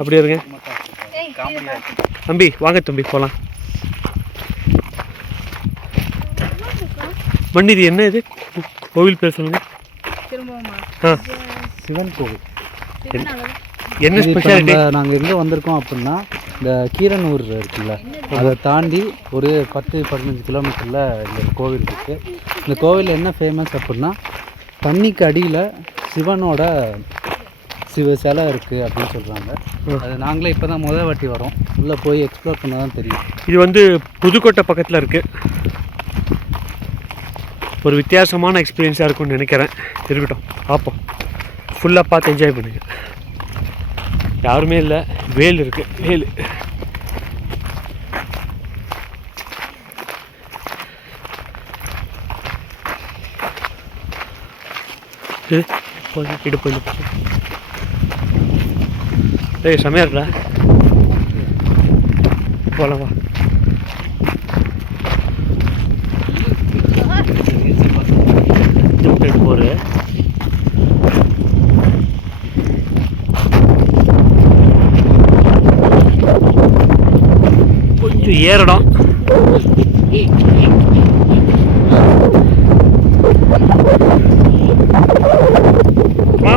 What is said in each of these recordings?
அப்படியே இருங்க தம்பி, வாங்க தம்பி போகலாம். மண்ணி இது என்ன, இது கோவில் பேர் சொல்லுங்க. சிவன் கோவில். என்ன ஸ்பெஷாலிட்டி? நாங்கள் எங்கே வந்திருக்கோம் அப்படின்னா, இந்த கீரனூர் இருக்குல்ல, அதை தாண்டி ஒரு 10-15 கிலோமீட்டரில் இந்த கோவில் இருக்குது. இந்த கோவில் என்ன ஃபேமஸ் அப்படின்னா, தண்ணிக்கு அடியில் சிவனோட சிலை இருக்குது அப்படின்னு சொல்கிறாங்க. அது நாங்களே இப்போ தான் முதல் வாட்டி வரோம். உள்ளே போய் எக்ஸ்ப்ளோர் பண்ண தான் தெரியும். இது வந்து புதுக்கோட்டை பக்கத்தில் இருக்குது. ஒரு வித்தியாசமான எக்ஸ்பீரியன்ஸாக இருக்கும்னு நினைக்கிறேன். இருக்கட்டும், பார்ப்போம். ஃபுல்லாக பார்த்து என்ஜாய் பண்ணுங்க. யாருமே இல்லை, வேல் இருக்குது, வேல். போய் ஏய் செமையா இருக்கா, போகலாம் வா. போகிற கொஞ்சம் ஏறடம்.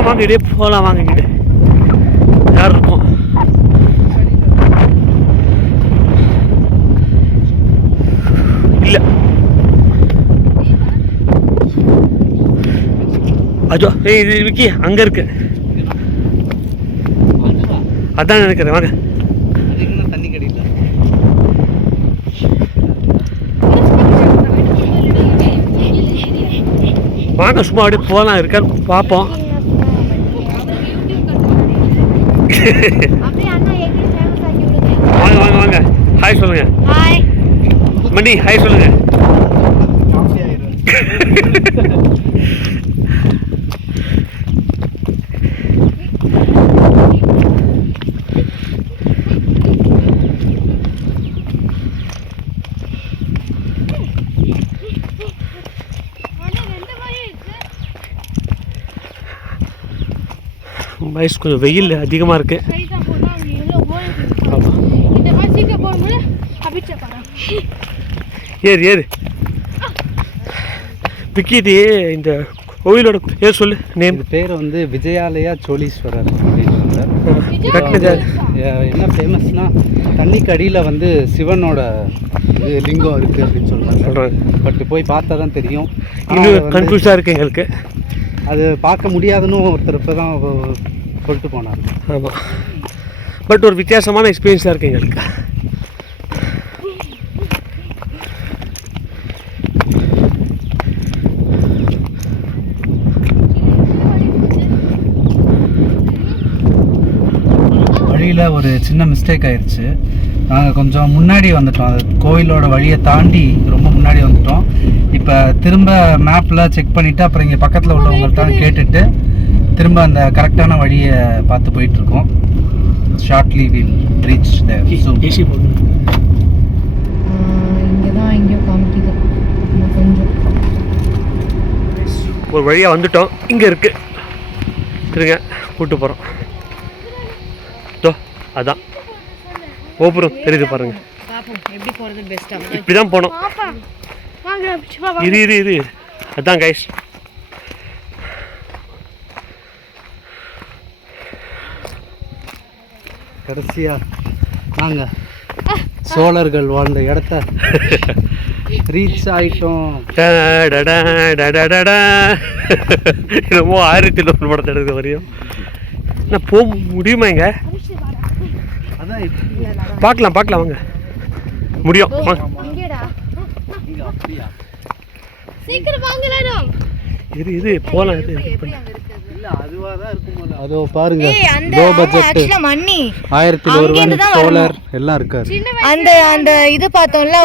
வாங்க இடையே போகலாம், வாங்க இங்கே யார் இருக்கும். இல்லை அதோ இது விக்கி அங்கே இருக்கு, அதான் நினைக்கிறேன். வாங்க தண்ணி கடியில் வாங்க, சும்மா அப்படியே போகலாம். இருக்கான்னு பார்ப்போம். வாங்க வாங்க வாங்க, ஹாய் சொல்லுங்க. மணி ஹாய் சொல்லுங்க. வயசு கொஞ்சம் வெயில் அதிகமாக இருக்கு. ஏறு ஏறு விக்கி. இது இந்த கோவிலோட பேர் சொல்லு, நேம். பேர் வந்து விஜயாலயா சோழீஸ்வரர் அப்படின்றாங்க. என்ன ஃபேமஸ்னா, தண்ணிக்கு அடியில் வந்து சிவனோட லிங்கம் இருக்குது அப்படின்னு சொல்கிறாங்க. பட் போய் பார்த்தா தான் தெரியும். இன்னும் கன்ஃபியூஸாக இருக்குது எங்களுக்கு. அது பார்க்க முடியாதுன்னு ஒருத்தர் இப்போ தான் சொல்லிட்டு போனார். ஆமாம், பட் ஒரு வித்தியாசமான எக்ஸ்பீரியன்ஸாக இருக்குது எங்களுக்கு. வழியில் ஒரு சின்ன மிஸ்டேக் ஆயிடுச்சு. நாங்கள் கொஞ்சம் முன்னாடி வந்துட்டோம். அது கோவிலோட வழியை தாண்டி ரொம்ப முன்னாடி வந்துட்டோம். இப்போ திரும்ப மேப்பில் செக் பண்ணிவிட்டு அப்புறம் இங்கே பக்கத்தில் உள்ளவங்கள்ட்ட கேட்டுட்டு திரும்ப அந்த கரெக்டான வழியை பார்த்து போயிட்டுருக்கோம். Shortly will reach there. AC போடு. இங்கே தான் எங்கேயோ காமிக்குது கொஞ்சம். ஒரு வழியாக வந்துட்டோம். இங்கே இருக்குது, இருங்க கூப்பிட்டு போகிறோம். தோ அதான் கோபுரம் தெரியுது பாருங்க. எப்படி போகிறது பெஸ்ட்டாக? இப்படி தான் போனோம். இரு இரு இரு, அதான் கைஸ். கடைசியா நாங்கள் சோழர்கள் வாழ்ந்த இடத்த ரீச் ஆகிட்டோம். என்னமோ 1001 படத்தை எடுக்க வரையும் நான் போக முடியுமா? இங்க பார்க்கலாம் பார்க்கலாம், வாங்க முடியும். இது இது போகலாம். இது அதோ பாருங்க, லோ பட்ஜெட் 1001 சோலார் எல்லாம் இருக்காரு. அந்த இது பார்த்தோம்ல,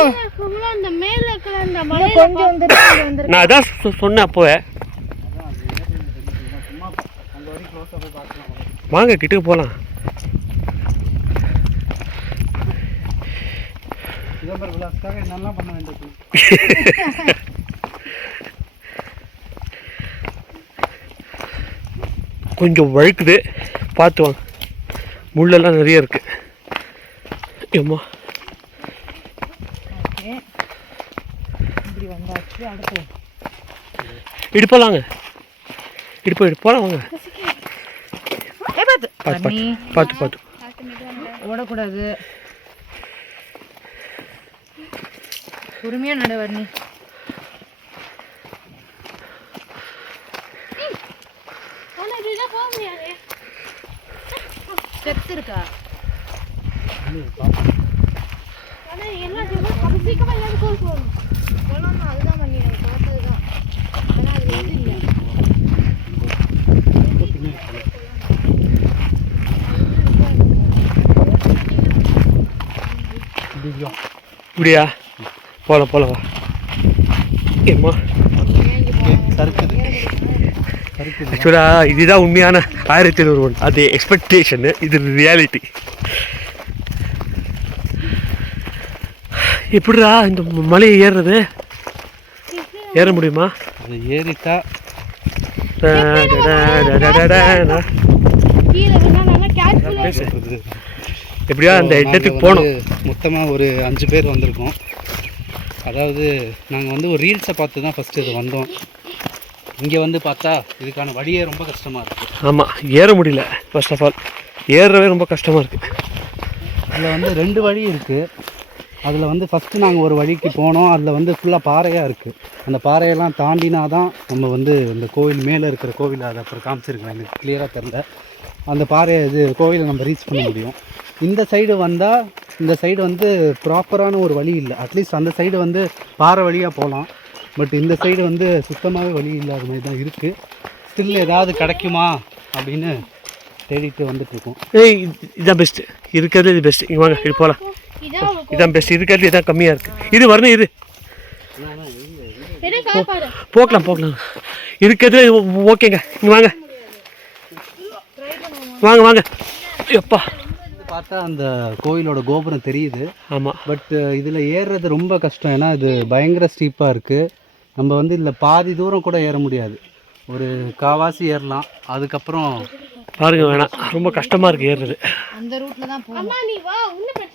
நான் அதான் சொன்னேன் அப்போவே. வாங்க கிட்டுக்கு போகலாம். என்னெல்லாம் பண்ண வேண்டியது. கொஞ்சம் வழுக்குது, பார்த்து வாங்க. முள்ளெல்லாம் நிறைய இருக்கு. ஏம்மா ஓகே, இப்படி வந்தாச்சு. அடுத்து இடுப்பலாங்க, இடுப்பு போகலாம் வாங்க. பார்த்து பார்த்து பார்த்து பார்த்து ஓடக்கூடாது, பொறுமையாக நட வர்ணி. ஸ்டெப்ஸ் இருக்கா? அதுதான் பண்ணி பார்த்ததுதான். ஆனால் அது எது இல்லை. இப்படியா? போகலாம் போகலாம் வா. ஏம்மா ஆக்சுவலாக இதுதான் உண்மையான 1701. அது எக்ஸ்பெக்டேஷனு, இது ரியாலிட்டி. எப்படிடா இந்த மலையை ஏறுறது? ஏற முடியுமா? அது ஏறிட்டா எப்படியா அந்த இடத்துக்கு போகணும். மொத்தமாக ஒரு 5 பேர் வந்திருக்கோம். அதாவது நாங்கள் வந்து ஒரு ரீல்ஸை பார்த்து தான் ஃபஸ்ட்டு இது வந்தோம். இங்கே வந்து பார்த்தா இதுக்கான வழியே ரொம்ப கஷ்டமாக இருக்குது. ஆமாம், ஏற முடியல. ஃபர்ஸ்ட் ஆஃப் ஆல் ஏறவே ரொம்ப கஷ்டமாக இருக்குது. அதில் வந்து 2 வழி இருக்குது. அதில் வந்து ஃபஸ்ட்டு நாங்கள் ஒரு வழிக்கு போனோம். அதில் வந்து ஃபுல்லாக பாறையாக இருக்குது. அந்த பாறையெல்லாம் தாண்டினா தான் நம்ம வந்து இந்த கோவில் மேலே இருக்கிற கோவில், அதை அப்புறம் காமிச்சிருக்கேன், எனக்கு கிளியராக தெரில. அந்த பாறை இது கோவிலை நம்ம ரீச் பண்ண முடியும். இந்த சைடு வந்தால் இந்த சைடு வந்து ப்ராப்பரான ஒரு வழி இல்லை. அட்லீஸ்ட் அந்த சைடு வந்து பாறை வழியாக போகலாம். பட் இந்த சைடு வந்து சுத்தமாகவே வழி இல்லாத மாதிரி தான் இருக்குது. ஸ்டில் ஏதாவது கிடைக்குமா அப்படின்னு தேடிட்டு வந்துட்டுருக்கோம். ஏய், இதுதான் பெஸ்ட்டு இருக்கிறது, இது பெஸ்ட்டு. இங்கே வாங்க, இது போகலாம். இதான் பெஸ்ட் இருக்கிறது, இதான் கம்மியாக இருக்குது. இது வரணும், இது போக்கலாம் போக்கலாம் இருக்கிறது. ஓகேங்க, இங்கே வாங்க வாங்க வாங்க. எப்பா பார்த்தா அந்த கோயிலோட கோபுரம் தெரியுது. ஆமாம், பட் இதில் ஏறுறது ரொம்ப கஷ்டம். ஏன்னா இது பயங்கர ஸ்டீப்பாக இருக்குது. நம்ம வந்து இதில் பாதி தூரம் கூட ஏற முடியாது. ஒரு காவாசி ஏறலாம், அதுக்கப்புறம் பாருங்க வேணாம். ரொம்ப கஷ்டமாக இருக்குது ஏறுறது. அந்த ரூட்டில் தான் போகணும்.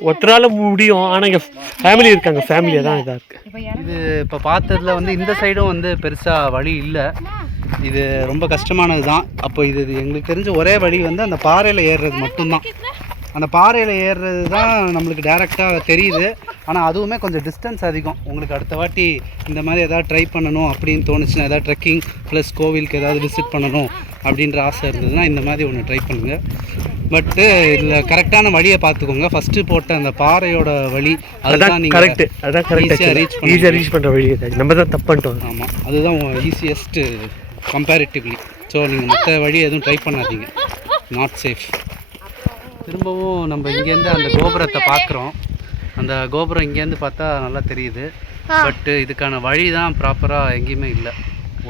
ஒருத்தரால முடியும், ஆனால் இங்கே ஃபேமிலி இருக்காங்க, ஃபேமிலியாக தான் இதாக இருக்குது. இது இப்போ பார்த்ததுல வந்து இந்த சைடும் வந்து பெருசாக வழி இல்லை. இது ரொம்ப கஷ்டமானது தான். அப்போ இது எங்களுக்கு தெரிஞ்ச ஒரே வழி வந்து அந்த பாறையில் ஏறுறது மட்டும்தான். அந்த பாறையில் ஏறுறது தான் நம்மளுக்கு டேரெக்டாக தெரியுது. ஆனால் அதுவுமே கொஞ்சம் டிஸ்டன்ஸ் அதிகம். உங்களுக்கு அடுத்த வாட்டி இந்த மாதிரி எதாவது ட்ரை பண்ணணும் அப்படின்னு தோணுச்சுன்னா, எதாவது ட்ரெக்கிங் ப்ளஸ் கோவிலுக்கு ஏதாவது விசிட் பண்ணணும் அப்படின்ற ஆசை இருந்ததுன்னா இந்த மாதிரி ஒன்று ட்ரை பண்ணுங்கள். பட்டு இதில் கரெக்டான வழியை பார்த்துக்கோங்க. ஃபஸ்ட்டு போட்ட அந்த பாறையோட வழி அதுதான் நீங்கள் கரெக்ட். அதான் கரெக்டாக ஈஸியாக ரீச் பண்ணுற வழி. நம்ம தான் தப்பு பண்ணிட்டோம். ஆமாம், அதுதான் ஈஸியஸ்ட்டு கம்பேரிட்டிவ்லி. ஸோ நீங்கள் மற்ற வழி எதுவும் ட்ரை பண்ணாதீங்க, நாட் சேஃப். திரும்பவும் நம்ம இங்கேருந்து அந்த கோபுரத்தை பார்க்குறோம். அந்த கோபுரம் இங்கேருந்து பார்த்தா நல்லா தெரியுது. பட்டு இதுக்கான வழி தான் ப்ராப்பராக எங்கேயுமே இல்லை.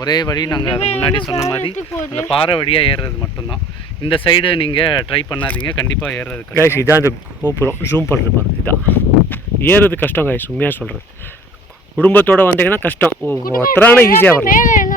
ஒரே வழி நாங்கள் அது முன்னாடி சொன்ன மாதிரி அந்த பாறை வழியாக ஏறுறது மட்டும்தான். இந்த சைடு நீங்கள் ட்ரை பண்ணாதீங்க, கண்டிப்பாக ஏறுறது கைஸ். இதான் இந்த கோபுரம், ஜூம் பண்ணுறது பாருங்க. இதான் ஏறுறது கஷ்டம் கைஸ், உண்மையாக சொல்கிறேன். குடும்பத்தோடு வந்தீங்கன்னா கஷ்டம். ஒருத்தரான ஈஸியாக வரலாம்.